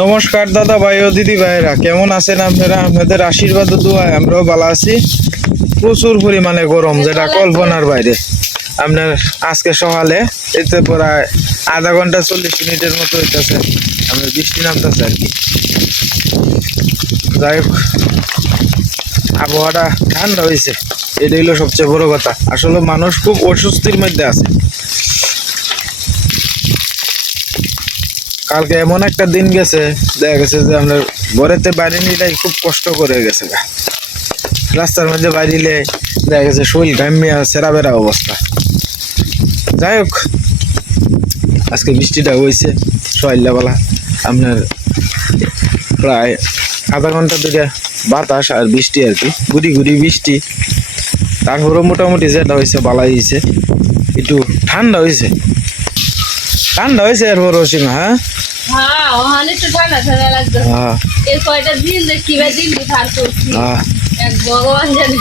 নমস্কার দাদা ভাই ও দিদি ভাইরা কেমন আছেন আপনারা? আপনাদের আশীর্বাদ দোয়ায় আমরাও ভালো আছি। প্রচুর পরিমাণে গরম, যেটা কল্পনার বাইরে। আপনার আজকে সকালে, এতে প্রায় আধা ঘণ্টা চল্লিশ মিনিটের মতো হইতেছে। আপনার বৃষ্টি নামতেছে আর কি। যাই হোক, আবহাওয়াটা ঠান্ডা হয়েছে এটা হলো সবচেয়ে বড় কথা। আসলে মানুষ খুব অস্বস্তির মধ্যে আছে। কালকে এমন একটা দিন গেছে, দেখা গেছে যে আমরা ঘরেতে বাইরে নিলেই খুব কষ্ট করে গেছে রাস্তার মধ্যে বাইরিলে দেখা গেছে শরীর ঘামিয়া সেরা বেরা অবস্থা। যাই হোক, আজকে বৃষ্টিটা হয়েছে সকালবেলা। আপনার প্রায় আধা ঘণ্টা ধরে বাতাস আর বৃষ্টি আর কি গুড়ি গুড়ি বৃষ্টি। তারপরেও মোটামুটি যেটা হয়েছে, বালাই হয়েছে। একটু ঠান্ডা হয়েছে। ঠান্ডা হয়েছে এরপর হ্যাঁ? হ্যাঁ ওখানে একটু ঠান্ডা ঠান্ডা লাগতো এই কয়টা দিন যে কীভাবে দিন পার করছি। এক ভগবান জানে।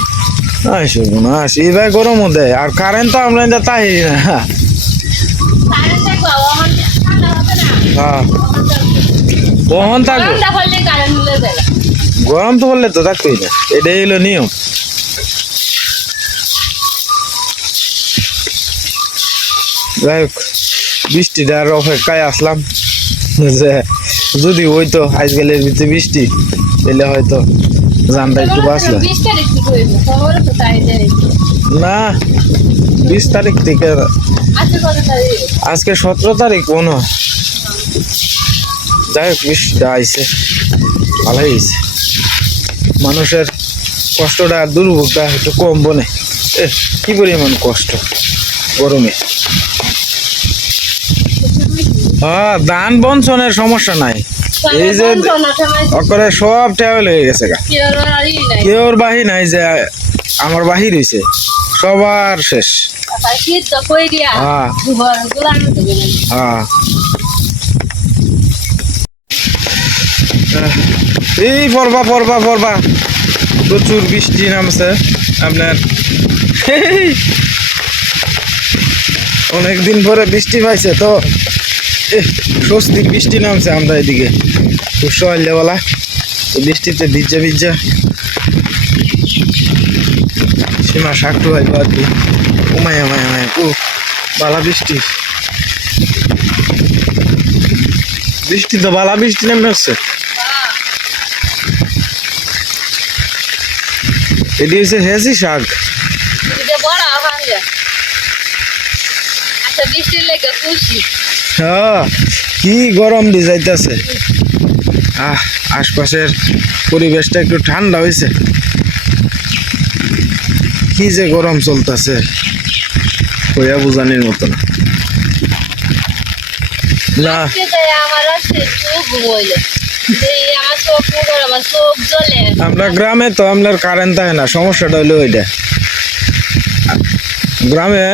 আই সর্বনাশ এবার গরমও দেয় আর কারেন্ট তো আমরা এটা তাই না। কারেন্ট থাকব ওখানে ঠান্ডা হবে না। হ্যাঁ। কখন থাকব। গরম তো বললে তো থাকবেই না এটাই হলো নিয়ম। যাই হোক বৃষ্টিটার অপেক্ষায় আসলাম। যে যদি হইতো আজকালের ভিতরে বৃষ্টি তাহলে হয়তো জানটা একটু বাঁচলো। তো না বিশ তারিখ থেকে। আজকে সতেরো তারিখ মনে হয়। যাই হোক বৃষ্টিটা আইসে ভালোই হয়েছে মানুষের কষ্টটা আর দুর্ভোগটা একটু কম বনে। এ কি পরিমাণ কষ্ট গরমে। ধান বঞ্চনের সমস্যা নাই। এই যে অকরে সব ট্রাভেল হয়ে গেছে গা। কেউর বাহি নাই। যে আমার বাহির হয়েছে সবার শেষ। দিয়া? হ্যাঁ। হ্যাঁ। এই পড়বা পড়বা পড়বা প্রচুর বৃষ্টি নামছে আপনার। অনেকদিন পরে বৃষ্টি পাইছে তো। স্বস্তির বৃষ্টি নামছে আমরা এদিকে। সকালবেলা বৃষ্টিতে ভিজা ভিজা সীমা শাকটু হইব আর কি উমায় উমায় উমায় ও, বালা বৃষ্টি। বৃষ্টি তো বালা বৃষ্টি নেমে আসছে এটি হচ্ছে হেসি শাক। আচ্ছা বৃষ্টির লেগে কি গরম দিয়ে যাইতেছে? আহ আশপাশের পরিবেশটা একটু ঠান্ডা হয়েছে কি যে গরম চলতেছে কইয়া বুঝানির মতো না। আমার গ্রামে তো আপনার কারেন্ট থাকে না সমস্যাটা হলো ওইটা। গ্রামে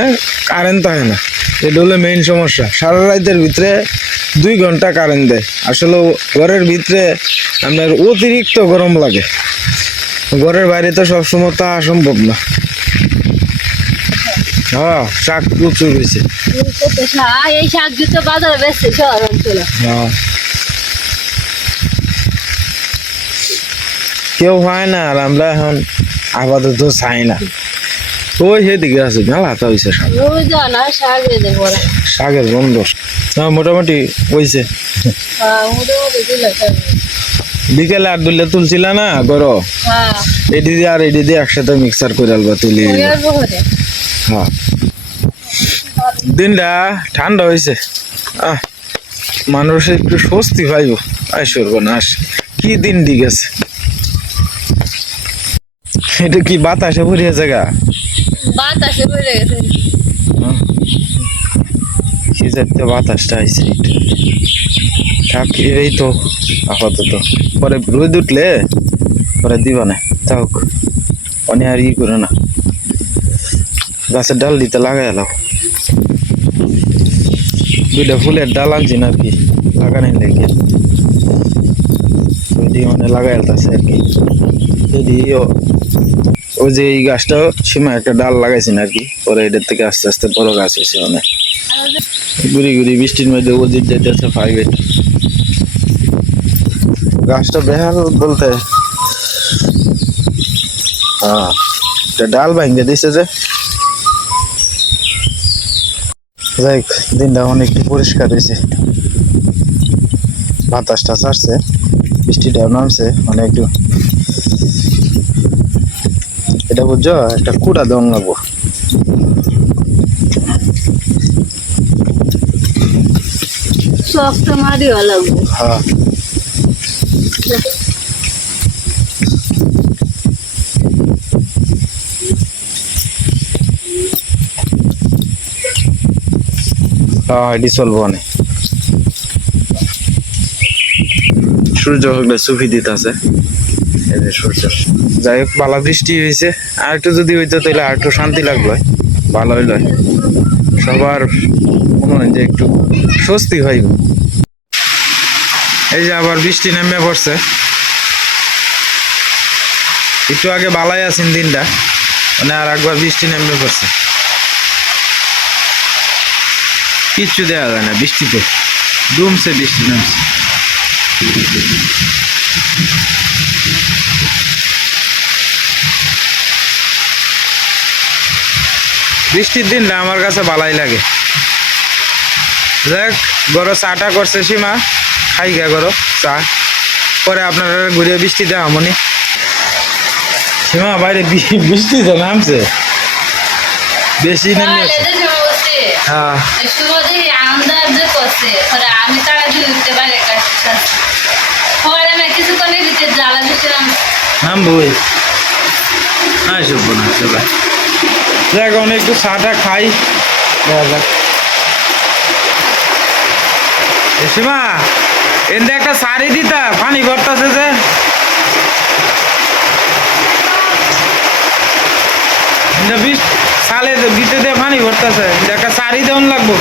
কারেন্ট থাকে না। এটা হলো মেইন সমস্যা। সারা রাতের ভিতরে দুই ঘণ্টা কারেন্ট দেয়। আসলে ঘরের ভিতরে আপনার অতিরিক্ত গরম লাগে। ঘরের বাইরে তো সবসময় তা সম্ভব না। হ্যাঁ শাক প্রচুর হয়েছে। এই শাক জুতো বাজারে বেচছে শহর অঞ্চলে। হ্যাঁ। কেউ হয় না আর আমরা এখন আপাতত চাই না। ওই সেদিকে আছে? মেলা হাতা হয়েছে শাকের গন্ধ। হ্যাঁ মোটামুটি হয়েছে হ্যাঁ বিকেলে আর দুলে তুলছিল না, গরো? এডি দিয়ে আর এডি দিয়ে একসাথে মিক্সার করে আলবা তুলি। হ্যাঁ। দিনটা ঠান্ডা হয়েছে আহ, মানুষ একটু স্বস্তি পাইব। আই সর্বনাশ কি দিন দি গেছে এটা কি বাতাসে ভরিয়ে জায়গা বাতাসে পড়ে গেছে কি যাতে বাতাসটা তো পরে রোদ উঠলে পরে দিবা না থাক অনেক আর ই করে না। গাছের ডাল দিতে লাগাই এলাও দুইটা ফুলের ডাল আনছি না আর কি লাগানোর লেগে ওইটি মানে লাগাই এলতাছে আর কি। যদি ওই যে এই গাছটা সীমা একটা ডাল লাগাইছি না আর কি। পরে এটার থেকে আস্তে আস্তে বড় গাছ হয়েছে অনেক ঘুরি ঘুরি বৃষ্টির মধ্যে ওদিক যেতেছে প্রাইভেট গাছটা বেহাল বলতে। হ্যাঁ ডাল ভাঙ্গে দিছে যে। যাই দিনটা অনেক পরিষ্কার হয়েছে। বাতাসটা ছাড়ছে বৃষ্টিটাও নামছে মানে একটু এটা বুঝছ? একটা কুড়া দম লাগবো হ্যাঁ। হ্যাঁ চলবো সূর্য হলে সুফি দিতে আছে এই যে সূর্য। যাই হোক বালা বৃষ্টি হয়েছে আর একটু যদি হইতো তাহলে আর একটু শান্তি লাগল ভালো হইল সবার মনে হয় যে একটু স্বস্তি হইব এই যে আবার বৃষ্টি নেমে পড়ছে। একটু আগে বালাই আছেন দিনটা মানে আর একবার বৃষ্টি নেমে পড়ছে। কিচ্ছু দেওয়া যায় না বৃষ্টিতে। ডুমছে বৃষ্টি নামছে। বৃষ্টির দিনটা আমার কাছে ভালাই লাগে। দেখ গরো চাটা করছে সীমা। খাই গা গরো চা। পরে আপনারা ঘুরে বৃষ্টি দেওয়া মনে সীমা বাইরে বৃষ্টি তো নামছে। বেশি নেমে হ্যাঁ। দিয়ে নাম বই হ্যাঁ শুভ না সবাই দেখ অনেক একটু চাটা খাই। দেখা যাক সীমা এতে একটা শাড়ি দিতা পানি ভরতাছে যে। বিষ সালে দিতে দে পানি ভরতাছে। একটা শাড়ি দেওয়ান লাগবো।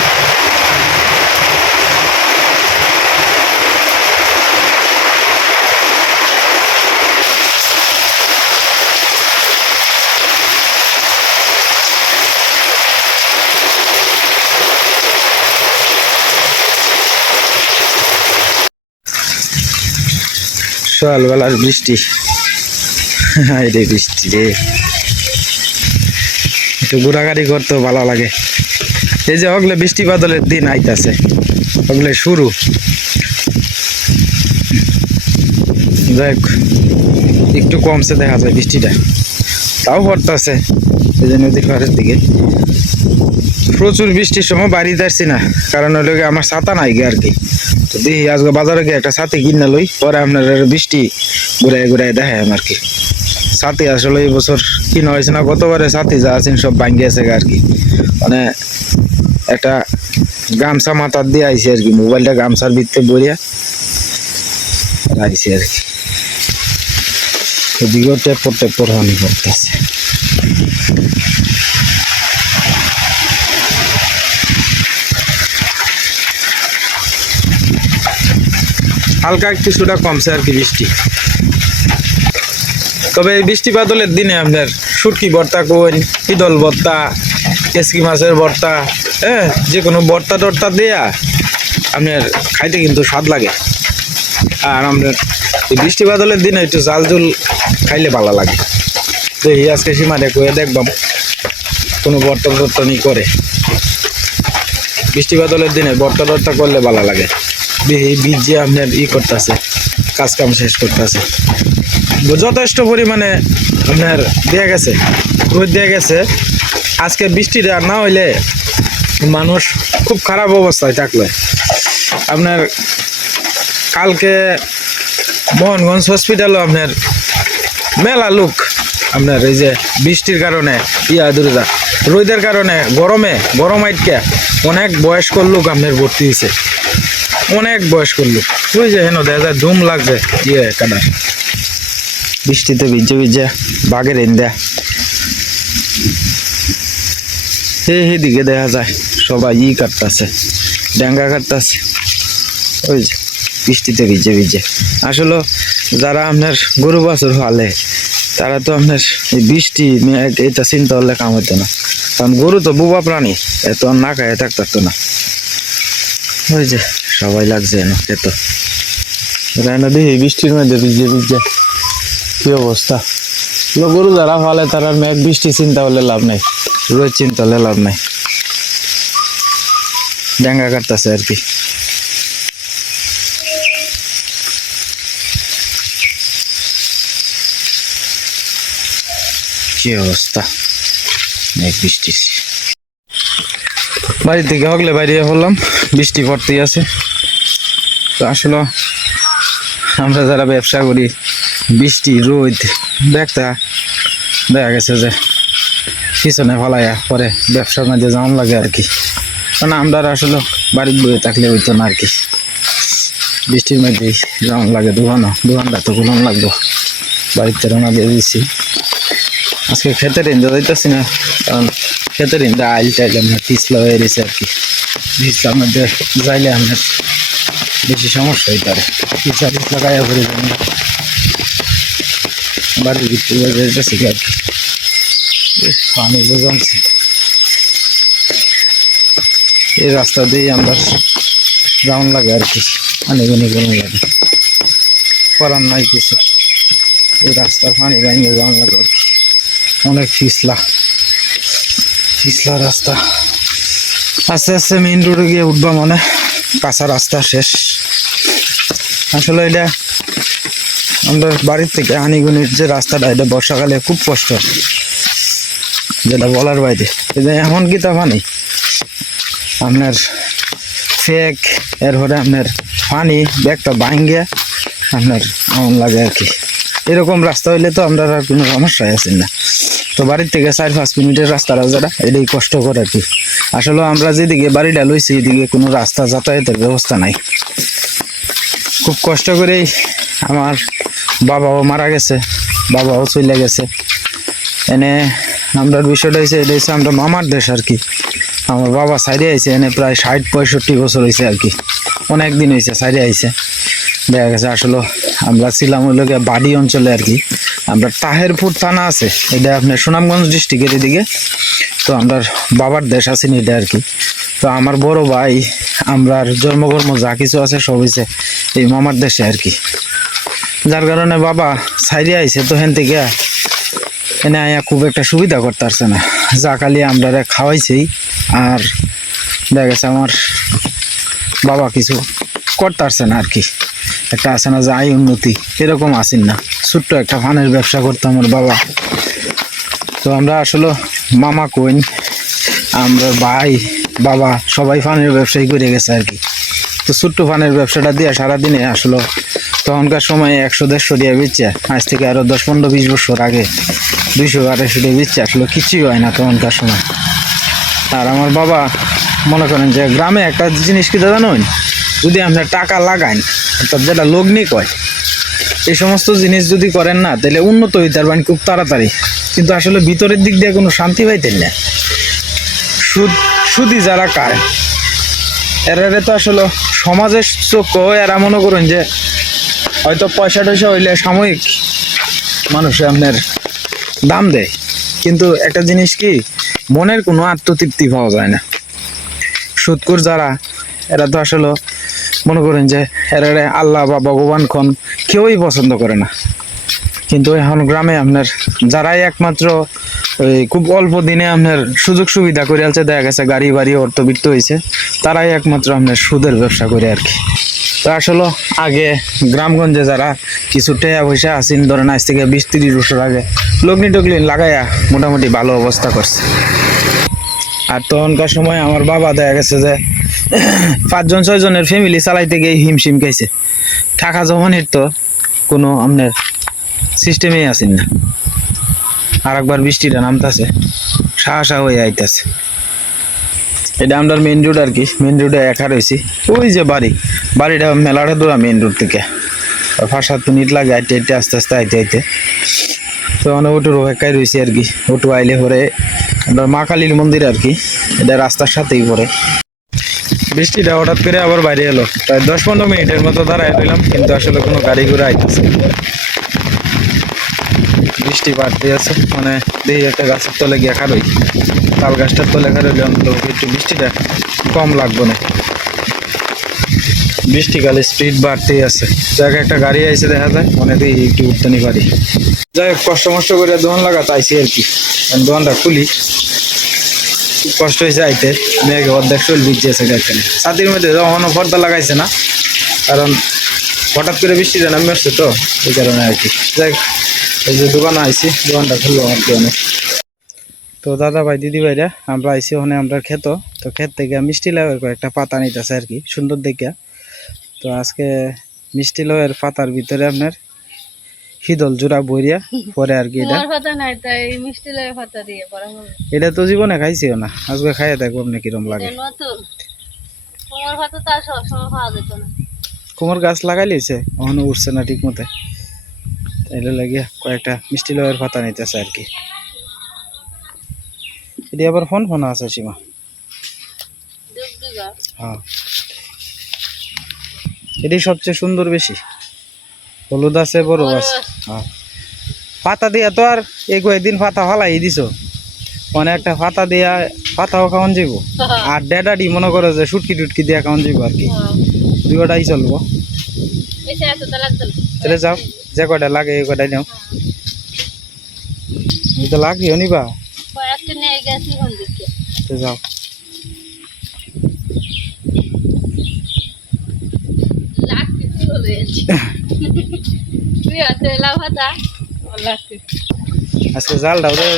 সকালবেলার বৃষ্টি। রে বৃষ্টি রে। একটু ঘোরাঘাড়ি করতেও ভালো লাগে। এই যে ওগুলো বৃষ্টি বাদলের দিন আইতাছে। ওগুলো শুরু। যাই একটু কমছে দেখা যায় বৃষ্টিটা। তাও পড়তেছে। এই যে নদীর পাড়ের দিকে। প্রচুর বৃষ্টির সময় বাড়িতে যাচ্ছি না। কারণ হলো আমার ছাতা নাই আর কি। তো দেখি আজকে বাজারে গিয়ে একটা ছাতি কিনে লই, পরে আপনার বৃষ্টি ঘুরাই ঘুরাই দেখায় আর কি। ছাতি আসলে এই বছর কিনা হয়েছে না, গতবারে ছাতি যা আছেন সব ভাঙ্গিয়েছে আর কি। মানে একটা গামছা মাথার দিয়ে আইছে আর কি, মোবাইলটা গামছার ভিতরে বরিয়া আইছে আর কি। এদিকেও টেপর টেপর হানি করতেছে। হালকা কিছুটা কমছে আর কি বৃষ্টি। তবে এই বৃষ্টি বাদলের দিনে আপনার সুটকি ভর্তা কোন পিদল ভর্তা কেসকি মাছের ভর্তা হ্যাঁ যে কোনো ভর্তা টর্তা দেয়া আপনার খাইতে কিন্তু স্বাদ লাগে। আর আপনার বৃষ্টি বাদলের দিনে একটু জাল জুল খাইলে ভালো লাগে। তো এই আজকে সীমারে কয়ে দেখবাম। কোনো ভর্তা টর্তা নি করে। বৃষ্টি বাদলের দিনে ভর্তা টর্তা করলে ভালো লাগে। যে আপনার ই করতেছে কাজ কাম শেষ করতেছে। যথেষ্ট পরিমাণে আপনার দেয়া গেছে, রোদ দেয়া গেছে। আজকে বৃষ্টিটা না হইলে মানুষ খুব খারাপ অবস্থায় থাকলে। আপনার কালকে মোহনগঞ্জ হসপিটালও আপনার মেলা লোক আপনার এই যে বৃষ্টির কারণে, ইয়া দুর্গা, রোদের কারণে গরমে, গরম আইটকে অনেক বয়স্ক লোক আপনার ভর্তি হয়েছে। অনেক বয়স্ক করল ওই যে হেন দেখা যায়, ধুম লাগছে। ইয়ে কাটার বৃষ্টিতে ভিজে ভিজে বাঘের ইন্দা হে হে দিকে দেখা যায়, সবাই ই কাটতেছে, ড্যাঙ্গা কাটতেছে। ওই যে, বৃষ্টিতে ভিজে ভিজে। আসলে যারা আপনার গরু বাছুর হালে তারা তো আপনার এই বৃষ্টি এটা চিন্তা করলে কাম হতো না। কারণ গরু তো বুবা প্রাণী এত না খায় থাকতো না। ওই যে সবাই লাগছে না এত রায়না দেখি বৃষ্টির মধ্যে ভিজে ভিজে। কি অবস্থা? গরু যারা ফলে তারা মেঘ বৃষ্টি চিন্তা হলে লাভ নাই। রোদ চিন্তা হলে লাভ নাই। ডেঙ্গা কাটতেছে আর কি। কি অবস্থা? মেঘ বৃষ্টি। বাড়ি থেকে হগলে বাইরে হলাম। বৃষ্টি পড়তেই আছে। তো আসলে আমরা যারা ব্যবসা করি, বৃষ্টি, রোদ দেখতা দেখা গেছে যে পিছনে ফলাইয়া পরে ব্যবসার মধ্যে জাম লাগে আর কি। কারণ আমরা আসলে বাড়ির বয়ে থাকলে হইতো না আর কি। বৃষ্টির মধ্যেই জাম লাগে, দোকানও, দোকানটা তো গুলাম লাগবো। বাড়িতে রওনা দিয়ে দিচ্ছি আজকে খেতে রেঞ্জা যাইতেছি না, কারণ খেতে রেঞ্জা আইল টাইল আপনার পিছলা হয়ে গেছে আর কি। পিছলার মধ্যে যাইলে আপনার বেশি সমস্যা হইতে পারে। পিছলা পিছলা গায়ে ভরে যান না বাড়ির ভিতরে যাইতেছি আর কি। পানি যে জমছে। এই রাস্তা দিয়ে আমরা যাওয়ান লাগে আর কি। পানি গুনি গরম লাগে। করার নাই কিছু। এই রাস্তার পানি ভেঙে যাওয়ান লাগে আর কি। অনেক ফিসলা। ফিসলা রাস্তা। আস্তে আস্তে মেইন রোডে গিয়ে উঠবা মনে। কাঁচা রাস্তা শেষ। আসলে এটা আমরা বাড়ির থেকে আনিগুনির যে রাস্তাটা, এটা বর্ষাকালে খুব কষ্ট। যেটা বলার বাইরে। এমন কি তা পানি? আপনার ফেক, এরপরে আপনার পানি ব্যাগটা ভাঙ্গে আপনার এমন লাগে আর কি। এরকম রাস্তা হইলে তো আমরা আর কোনো সমস্যায় আছেন না। তো বাড়ির থেকে চার পাঁচ মিনিটের রাস্তাটা যেটা এটাই কষ্ট করে আর কি। আসলে আমরা যেদিকে বাড়িটা লইছি, এদিকে কোনো রাস্তা যাতায়াতের ব্যবস্থা নাই। খুব কষ্ট করেই আমার বাবাও মারা গেছে, বাবাও চলে গেছে। এনে আমরা বিষয়টা হয়েছে এটা হচ্ছে আমরা মামার দেশ আর কি। আমার বাবা সাইডে আইছে, এনে প্রায় ষাট, পঁয়ষট্টি বছর হয়েছে আর কি। অনেক দিন হয়েছে সাইডে আইছে। দেখা গেছে আসলে আমরা ছিলাম ওই লোকে বাড়ি অঞ্চলে আর কি। আমরা তাহেরপুর থানা আছে, এটা আপনার সুনামগঞ্জ ডিস্ট্রিক্টের এদিকে। তো আমরা বাবার দেশ আছেন এটা আর কি। তো আমার বড় ভাই, আমরার জন্মকর্ম যা কিছু আছে সব হয়েছে এই মামার দেশে আর কি। যার কারণে বাবা সাইডে আইছে তো হেন থেকে এনে আয়া খুব একটা সুবিধা করতে পারছে না। যা কালি আমরা খাওয়াইছি আর দেখা গেছে আমার বাবা কিছু করতে পারছে না আর কি। একটা আছে না যে আয় উন্নতি, এরকম আসেন না। ছোট্ট একটা ফানের ব্যবসা করতো আমার বাবা। তো আমরা আসলে মামা কইন আমরা ভাই, বাবা, সবাই ফানের ব্যবসায়ী করে গেছে আর কি। তো ছোট্ট ফানের ব্যবসাটা দিয়ে সারাদিনে আসলো। তখনকার সময় একশো দেড়শো দিয়ে বেচছে আজ থেকে আরও দশ, পনেরো, বিশ বছর আগে দুইশো, আড়াইশো দিয়ে বেচছে আসলে, কিছুই হয় না তখনকার সময়। আর আমার বাবা মনে করেন যে গ্রামে একটা জিনিস কি জানুন? যদি আপনার টাকা লাগান অর্থাৎ যেটা লগ্নি কয়, এই সমস্ত জিনিস যদি করেন না, তাহলে উন্নত হইতে পারবেন খুব তাড়াতাড়ি। কিন্তু আসলে ভিতরের দিক দিয়ে কোনো শান্তি পাইতেন না। সুদ সুদি যারা কায় এরারে তো আসলে সমাজের চোখ, এরা মনে করুন যে হয়তো পয়সা টয়সা হইলে সাময়িক মানুষে আপনার দাম দেয়। কিন্তু একটা জিনিস কি, মনের কোনো আত্মতৃপ্তি পাওয়া যায় না। সুৎকুর যারা, এরা তো আসলে মনে করেন যে এরা আল্লাহ বা ভগবান খন কেউই পছন্দ করে না। কিন্তু এখন গ্রামে আপনার যারাই একমাত্র, ওই খুব অল্প দিনে আপনার সুযোগ সুবিধা করে আছে দেখা গেছে গাড়ি বাড়ি অর্থবিত্ত হয়েছে, তারাই একমাত্র আপনার সুদের ব্যবসা করে আর কি। তো আসলে আগে গ্রামগঞ্জে যারা কিছু টেয়া পয়সা আসেন ধরেন আজ থেকে বিশ তিরিশ বছর আগে, লগ্নি টগ্নি লাগাইয়া মোটামুটি ভালো অবস্থা করছে। আর তখনকার সময় আমার বাবা দেখা গেছে যে, পাঁচজন ছয়জনের ফ্যামিলি চালাইতে গিয়ে হিমশিম খাইছে। টাকা জমানির তো কোনো আপনার সিস্টেমেই আসেন না। আর একবার বৃষ্টিটা নামতাছে সাহা সাহা হয়ে আইতাছে। এটা আমরা মেন রোড আর কি মেন রোডে একা রয়েছি। ওই যে বাড়ি, বাড়িটা মেলাটা দূরা মেন রোড থেকে। পাঁচ সাত মিনিট লাগে, আইতে আইতে, আস্তে আস্তে আইতে আইতে। তো মানে ওটুর অপেক্ষায় রয়েছি আর কি, ওটু আইলে পরে। আমরা মা কালীর মন্দির আর কি, এটা রাস্তার সাথেই পরে বৃষ্টিটা হঠাৎ করে আবার বাইরে এলো। প্রায় দশ পনেরো মিনিটের মতো দাঁড়ায় রইলাম, কিন্তু আসলে কোনো গাড়ি ঘোড়া আইতেছে বৃষ্টি বাড়তে আছে মানে দেখি একটা গাছের তলে গিয়ে খারই তাল গাছটার তলে খারইলে অন্তত একটু বৃষ্টিটা কম লাগবে না। বৃষ্টিকালে স্পিড বাড়তেই আছে। যাক একটা গাড়ি আইছে দেখা যায় মনে দিই একটু উঠতে পারি যাই হোক, কষ্ট মষ্ট করে দোকান লাগাতে আইছি আর কি। দোকানটা খুলি। খুব কষ্ট হয়েছে আইতে। মেয়েকে অর্ধেক শরীর ভিজছে গাড়িখানে ছাতির মধ্যে কখনো পর্দা লাগাইছে না। কারণ হঠাৎ করে বৃষ্টিটা নামে আসছে তো এই কারণে আর কি। যাই এই যে দোকানে আইছি দোকানটা খুললো আর কি অনেক। তো দাদা ভাই দিদি ভাইরা আমরা আইসি ওখানে আমরা খেত তো ক্ষেত থেকে মিষ্টি লাউয়ের কয়েকটা পাতা নিতেছে আর কি সুন্দর দেখিয়া। তো আজকে মিষ্টি লাউয়ের পাতার ভিতরে আপনার হিদল জোড়া বইরিয়া পরে আর কি এটা। এটা তো জীবনে খাইছিও না আজকে খাইয়ে দেখব আপনি কিরম লাগে। কোমর গাছ লাগাই লিছে ওখানে উঠছে না ঠিক মতো তাইলে লাগিয়া কয়েকটা মিষ্টি লাউয়ের পাতা নিতেছে আর কি। এটি আবার ফোন ফোন আছে সীমা। হ্যাঁ। এটি সবচেয়ে সুন্দর বেশি। হলুদ আছে বড় আছে। হ্যাঁ। পাতা দিয়া তো আর এই কয়েকদিন পাতা ফালাই দিছ। মানে একটা পাতা দিয়া পাতাও খাওয়ান যাব আর ডেডাডি মনে করো যে সুটকি টুটকি দিয়া খাওয়ান যাব আর কি। দুটাই চলবো। চলে যাও। যে কয়টা লাগে, এই কয়টাই নাও। তুমি তো লাগিও নিবা। যাও। আজকে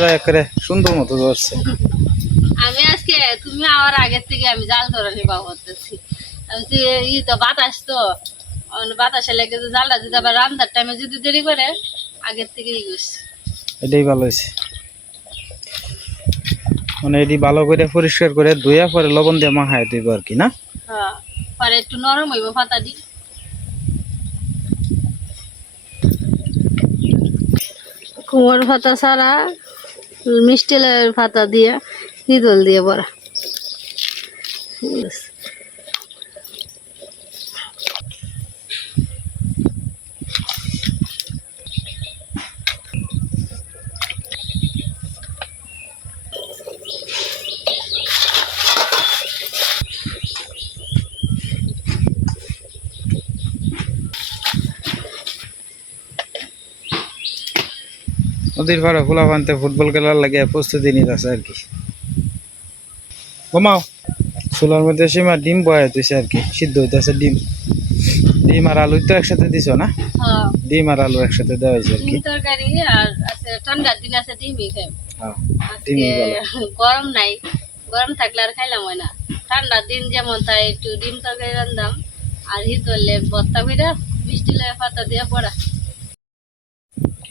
যায় একেবারে সুন্দর মতো ধরছে। আমি আজকে, তুমি আমার আগের থেকে আমি জাল ধরে নিবা করতেছি আমি তো বাতাস তো বাতাসে লেগে জালটা যদি আবার রান্নার টাইমে যদি দেরি করে আগের থেকে ই করছি। এটাই ভালো হয়েছে। মানে এটি ভালো করে পরিষ্কার করে ধুইয়া পরে লবণ দিয়ে মাখায় দিব আর কি না? হ্যাঁ পরে একটু নরম হইব পাতা দি। কুমোর পাতা ছাড়া মিষ্টি পাতা দিয়ে হিদল দিয়ে বড়া। নদীর পাড়ে খোলা পানতে ফুটবল খেলার লাগে প্রস্তুতি নিতে আছে আর কি। ঘুমাও। চুলার মধ্যে সীমা ডিম বয়া দিছে আর কি সিদ্ধ হইতেছে ডিম। ডিম আর আলু তো একসাথে দিছো না? হ্যাঁ। ডিম আর আলু একসাথে দেওয়া হয়েছে আর কি। তরকারি আর আছে ঠান্ডার দিন আছে ডিমই খাই হ্যাঁ গরম নাই গরম থাকলে আর খাইলাম হয় না। ঠান্ডার দিন যেমন তাই একটু ডিম তরকারি রান্দাম আর হি করলে বত্তা করে মিষ্টি লাগে পাতা দিয়ে পড়া।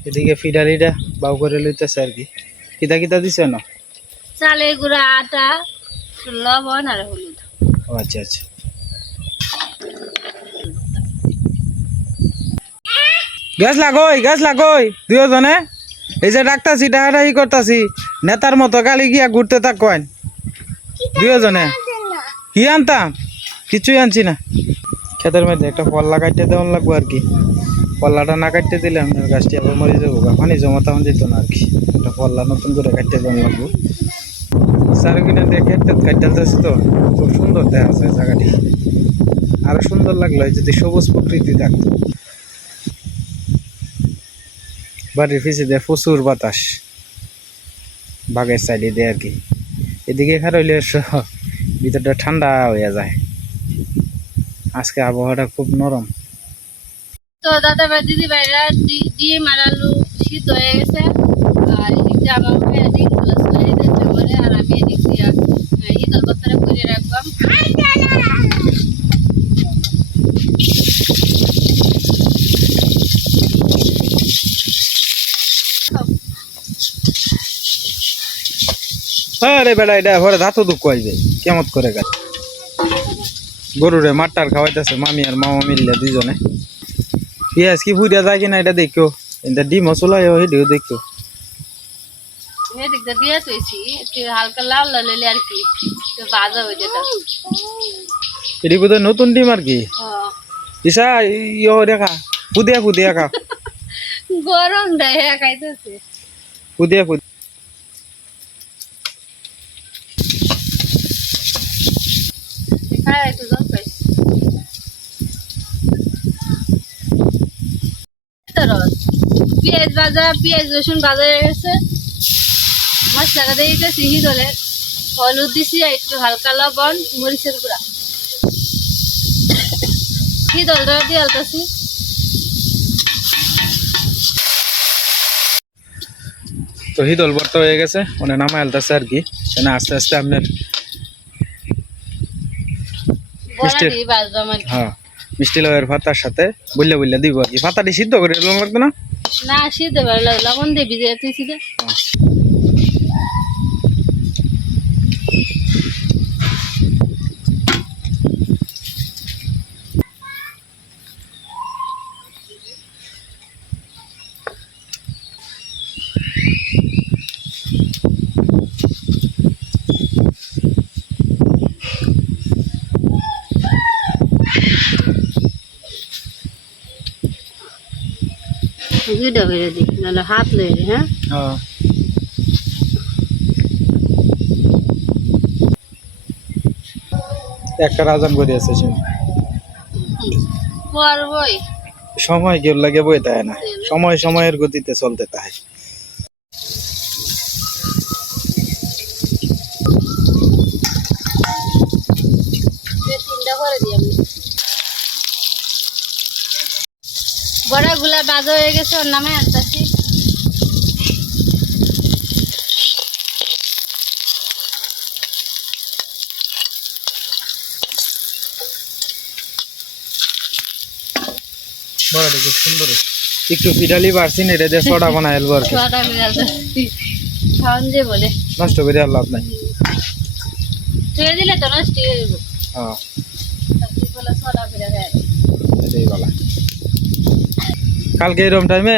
এদিকে ফিডারিটা বাউ করে লইতেছে আর কি। কিতা কিতা দিছে না চালের গুঁড়া আটা লবণ আর হলুদ। ও আচ্ছা আচ্ছা। গ্যাস লাগোই গ্যাস লাগোই। দুজনে এই যে ডাক্তারছি ডাহাডাহি করতাছি। নেতার মতো কালি গিয়া ঘুরতে থাক কয়েন। দুজনে কি আনতাম? কিছুই আনছি না। খেতের মধ্যে একটা ফল লাগাইতে দেওয়ান লাগবো আর কি। পল্লাটা না কাটতে দিলে আপনার গাছটি আবার মরে যাব। পানি জমা তখন যেত না আর কি। একটা পল্লা নতুন করে কাটতে দেওয়ান লাগবো। চারকিনা দেখে খেতে কাটতেছে তো। খুব সুন্দর দেখা যায় জায়গাটি। আরও সুন্দর লাগল যদি সবুজ প্রকৃতি থাকতো বাড়ির পিছিয়ে দিয়ে প্রচুর বাতাস। বাগের সাইডে দিয়ে আর কি। এদিকে খারইলে ভিতরটা ঠান্ডা হয়ে যায়। আজকে আবহাওয়াটা খুব নরম। তো দাদা ভাই দিদি ভাইরা ডিম আর সিদ্ধ হয়ে গেছে। আর এদিকে আমি এদিক দিয়ে ইদল বত্তরে করে রাখলাম আরে বেড়া এটা ঘরে ধাতু দুঃখ আইবে কেমন করে গাছ গরুরে মাট্টার খাওয়াইতেছে, মামি আর মামা মিললে দুইজনে। পিঁয়াজ কি ফুটিয়া যায় কিনা এটা দেখো এটা ডিমও চলাই সেটিও দেখো এদিক দিয়ে দিয়ে তুইছি একটু হালকা লাল লাল হলে আর কি একটু ভাজা হয়ে যেত এটি বোধহয় নতুন ডিম আর কি হ্যাঁ। ইসা ইয়ে দেখা ফুদিয়া ফুদিয়া খা গরম দেয় খাইতেছে ফুদিয়া ফুদিয়া খাই একটু জল রস পেঁয়াজ ভাজা পেঁয়াজ রসুন ভাজা হয়ে গেছে। মশলাটা দিয়ে দিতেছি হিদলে হলুদ দিছি আর একটু হালকা লবণ মরিচের গুঁড়া। হিদলটা দিয়ে আলতাছি? তো হিদল ভর্ত হয়ে গেছে মানে নামা আলতাছে আর কি। মানে আস্তে আস্তে আপনার হ্যাঁ। মিষ্টি লবের ভাতার সাথে বুঝলে বুঝলে দিব আর কি। ভাতাটি সিদ্ধ করে লাগবে না? না সিদ্ধ করে লবণ দিয়ে ভিজে তুই দে ভিডিও ভেজে দিই নাহলে হাত লয়ে যায়, হ্যাঁ? হ্যাঁ। একটা রাজন করে আছে সে করবই সময় কেউ লাগে বই তাই না। সময় সময়ের গতিতে চলতে তাই তিনটা করে দিই আমি। বড়া গুলা বাজা হয়ে গেছে ওর নামে আনতাছি বড়টা খুব সুন্দর। একটু পিঠালি পারছি না এটা দিয়ে সোডা বানাই এলবো আর ছটা খাওয়ান যে বলে। নষ্ট করে আর লাভ নাই। তুই দিলে তো নষ্ট হয়ে যাব। হ্যাঁ। বলে ছটা ফিরে দেয় এটাই বলা। কালকে এরম টাইমে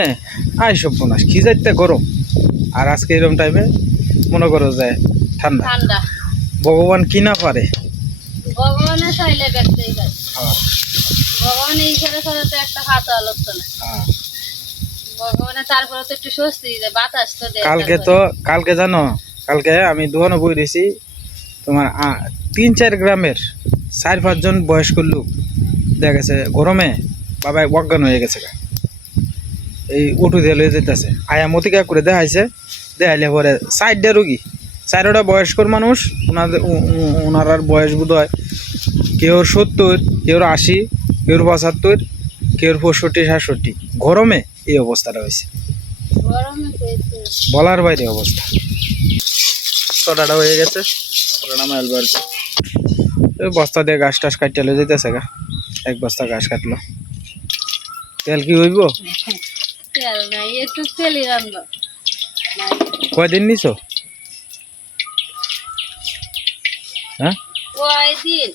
আই সব বোনাস কি যাইতে গরম। আর আজকে এরম টাইমে মনে করো যায় ঠান্ডা। ঠান্ডা। ভগবান কি না পারে? ভগবানের চাইলে ব্যক্তি পারে হ্যাঁ। ভগবান ছাড়া তো একটা খাতা লাগতো না। হ্যাঁ। ভগবানের তারপরে তো একটু স্বস্তি দেয় বাতাস তো দেয় কালকে তো কালকে জানো কালকে আমি দোকানে বই দিয়েছি তোমার তিন চার গ্রামের চার পাঁচজন বয়স্ক লোক। দেখা গেছে গরমে বাবা অজ্ঞান হয়ে গেছে গা। এই উঠু দিয়ে লয়ে যেতেছে আয়া মতিকা করে দেখাইছে দেখাইলে পরে চারটা রুগী। চারোটা বয়স্কর মানুষ ওনাদের ওনার ওনারার বয়স বোধ হয় কেউর সত্তর কেউর আশি কেউর পঁচাত্তর কেউর পঁয়ষট্টি সাতষট্টি। গরমে এই অবস্থাটা হয়েছে। বলার বাইরে অবস্থা। ছটাটা হয়ে গেছে আর বস্তা দিয়ে গাছ টাছ কাটতে যেতেছে গা। এক বস্তা গাছ কাটলো। তেল কি হইব? তেল নাই একটু তেলই রান্না। কয়দিন নিছো? হ্যাঁ? কয় দিন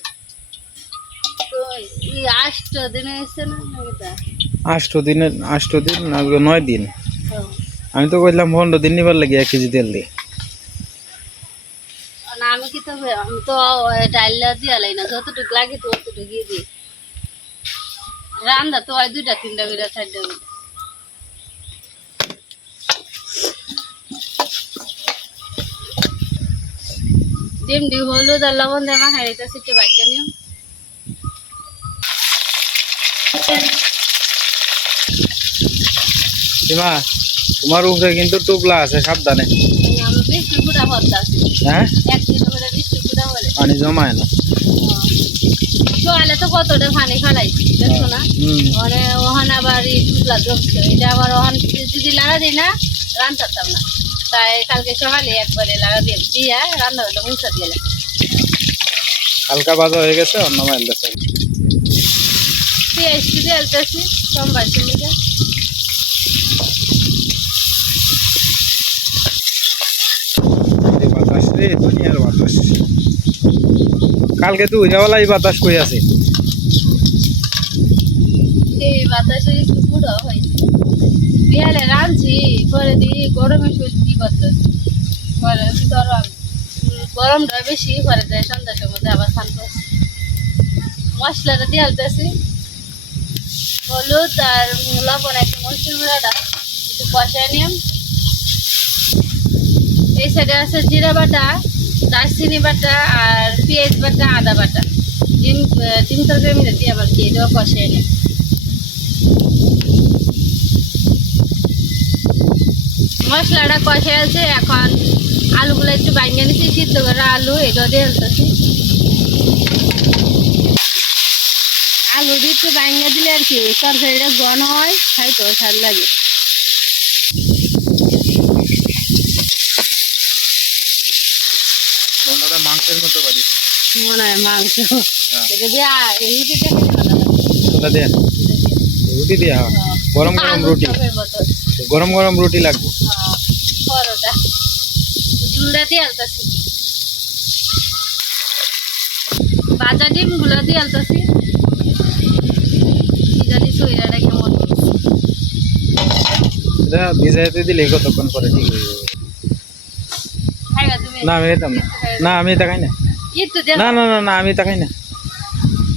তো এই আষ্ট দিনে এসছে না আষ্ট দিনের আষ্ট দিন না নয় দিন। আমি তো কইলাম পনেরো দিন নিবার লাগে এক কেজি তেল দিয়ে। আমি কি তো আমি তো ডাইলা দিয়া লাই না যতটুকু লাগে ততটুকু দিয়ে দিই। রান্না তো হয় দুইটা তিনটা বিরা চারটা বিরা ডিম ডি হলুদ আর লবণ দিয়ে মাখা এটা সিটে বাইকে নিও। সীমা তোমার উপরে কিন্তু টুপলা আছে সাবধানে। হ্যাঁ? পানি জমায় না। চলে তো কতটা পানি ফেলাই দেখছ না? মানে ওখানে আবার জমছে এটা আবার ওখান যদি লাগা দিই না রান্তাম না। তাই কালকে সকালে একবারে লাগা দিয়ে দিয়ে রান্না হলো মুছা দিয়ে হালকা বাজা হয়ে গেছে অন্য মাইল দেশে পেঁয়াজ দিয়ে আলতেছি বাতাস রে দুনিয়ার বাতাস। কালকে তো উজাওয়ালা এই বাতাস কই আছে? এই বাতাসে একটু গুঁড়ো হয়েছে বিয়ালে রাঁধছি পরে দিয়ে গরমে সত্যি গরমটা বেশি পরে যায় সন্ধ্যার মধ্যে আবার শান্ত মশলাটা দিয়ে আলতেছি। হলুদ আর লবণ একটু মরিচের গুঁড়াটা একটু কষায় নিয়ম এই সাইডে আছে জিরা বাটা, দারচিনি বাটা আর পেঁয়াজ বাটা, আদা বাটা। ডিম ডিম তরকারি মিলে দিয়ে আবার দিয়ে দেওয়া কষায় নিয়ম মশলাটা কষে আছে এখন আলুগুলো একটু বাইঙ্গে নিচ্ছি সিদ্ধ করে আলু এটা দিয়ে আনতেছি। আলু দিয়ে একটু বাইঙ্গে দিলে আর কি তরকারিটা ঘন হয় খাইতে স্বাদ লাগে। বন্ধুরা মাংসের মতো মনে হয় মাংস। হ্যাঁ। এটা দিয়ে আ- এই রুটিটা খেতে ভালো লাগে। রুটি দিয়া। হ্যাঁ। গরম গরম রুটি। গরম গরম রুটি লাগবে। হ্যাঁ, পরোটা আলতাছি। ভাজা ডিমগুলো দিয়ে আলতাছি। জানি সইরাটা কেমন এটা ভিজাইতে দিলে কতক্ষণ পরে ঠিক হয়ে যাবে? না আমি খাইতাম না। না আমি এটা খাই না। না না না না আমি এটা খাই না।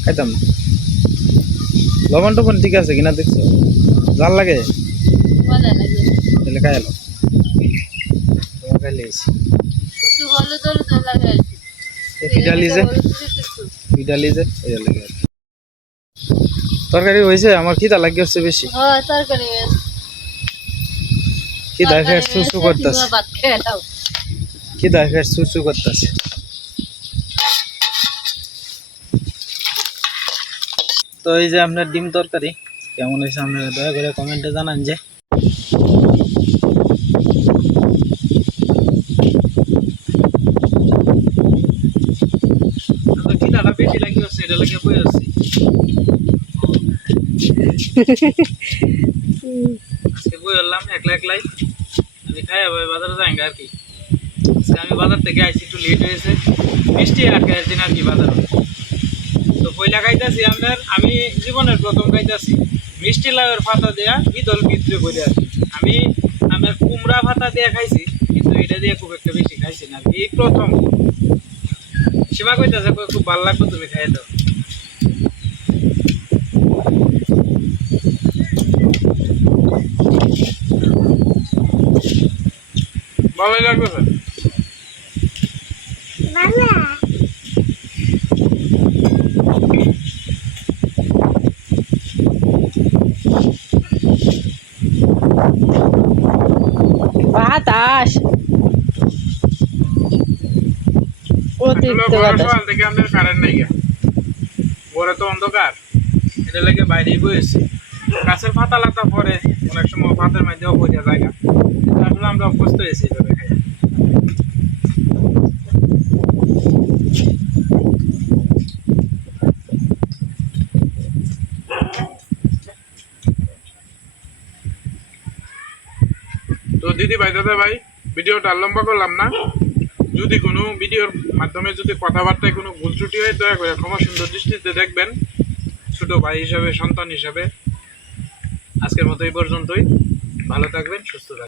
খাইতাম না। লবণ টবণ ঠিক আছে কিনা দেখছ? জাল লাগে? লাগে। তাহলে খাই তরকারি হয়েছে? আমার খিদা লাগে হচ্ছে বেশি। হ্যাঁ। খিদা চুচু হয়েছে, করতেছে। খেয়ে। খিদা ফের চুচু করতেছে। তো এই যে আপনার ডিম তরকারি কেমন হয়েছে আপনারা দয়া করে কমেন্টে জানান যে খিদাটা বেশি লাগি হচ্ছে এটা লাগে বই হচ্ছে একলা একলাই। আমি বাজারে আর কি। আমি বাজার থেকে একটু লেট হয়েছে। মিষ্টি আর কি তো পয়লা খাইতেছি আমি জীবনের প্রথম খাইতেছি। মিষ্টি লাউয়ের পাতা দেয়া ইদল ভিতরে করে আর। আমি, আমার কুমড়া পাতা দিয়ে খাইছি, কিন্তু এটা দিয়ে খুব একটা বেশি খাইছি না। এই প্রথম। সীমা কইতাছে খুব ভালো লাগবে তুমি খাই দাও। ভালোই লাগবে স্যার বাতাস। অতিরিক্ত বাতাস। থেকে আমাদের কারেন্ট নাই ঘরে তো অন্ধকার এটা লেগে বাইরেই বসেছি গাছের পাতা লাতা পরে অনেক সময় পাতার মধ্যেও বোঝা জায়গা। আসলে আমরা অভ্যস্ত হয়েছি তো দিদি ভাই, দাদা ভাই, ভিডিওটা লম্বা করলাম না? যদি কোনো ভিডিওর মাধ্যমে যদি কথাবার্তায় কোনো ভুল ত্রুটি হয়, দয়া করে ক্ষমা সুন্দর দৃষ্টিতে দেখবেন। ছোট ভাই হিসাবে, সন্তান হিসাবে। আজকের মতো এই পর্যন্তই। ভালো থাকবেন, সুস্থ থাকবেন।